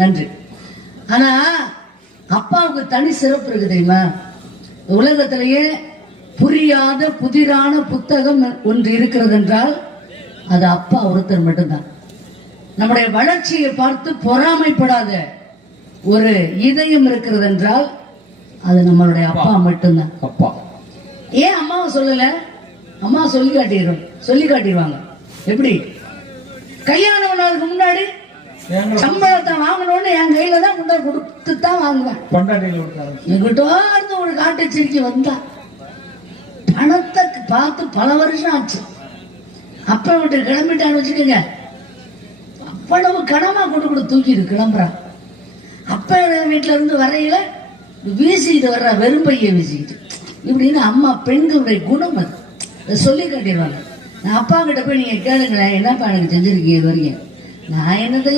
நன்றி. ஆனா அப்பாவுக்கு தனி சிறப்பு இருக்கு தெரியுமா? உலகத்திலேயே புரியாத புதிரான புத்தகம் ஒன்று இருக்கிறது என்றால் அது அப்பா ஒருத்தர் மட்டும்தான். நம்முடைய வளர்ச்சியை பார்த்து பொறாமைப்படாத ஒரு இதயம் இருக்கிறது என்றால் அது நம்மளுடைய அப்பா மட்டும்தான். அப்பா ஏன் அம்மாவை சொல்லல? அம்மா சொல்லி காட்டிடுவாங்க. எப்படி? கல்யாணம் பண்ணதுக்கு முன்னாடி சம்பளத்தை வாங்கணும்னு என் கையில தான் முன்ன கொடுத்து தான் வாங்குவேன். எங்கிட்ட இருந்து ஒரு காட்டு சிரிக்கி வந்தா பணத்தை பார்த்து பல வருஷம் ஆச்சு. அப்ப விட்டு கிளம்பிட்டான்னு வச்சுக்கோங்க, அவ்வளவு கனமா கொண்டு தூக்கிட்டு கிளம்புறான். அப்ப வீட்டுல இருந்து வரையில வீசிக்கிட்டு வர்ற வெறும் பைய வீசிக்கிட்டு இப்படின்னு அம்மா பெண்களுடைய குணம் அது சொல்லி காட்டிடுவாங்க. நான் அப்பா கிட்ட போய் நீங்க கேளுங்களேன், என்னப்பா எனக்கு செஞ்சிருக்கீங்க இது வரைக்கும்? நான் என்னது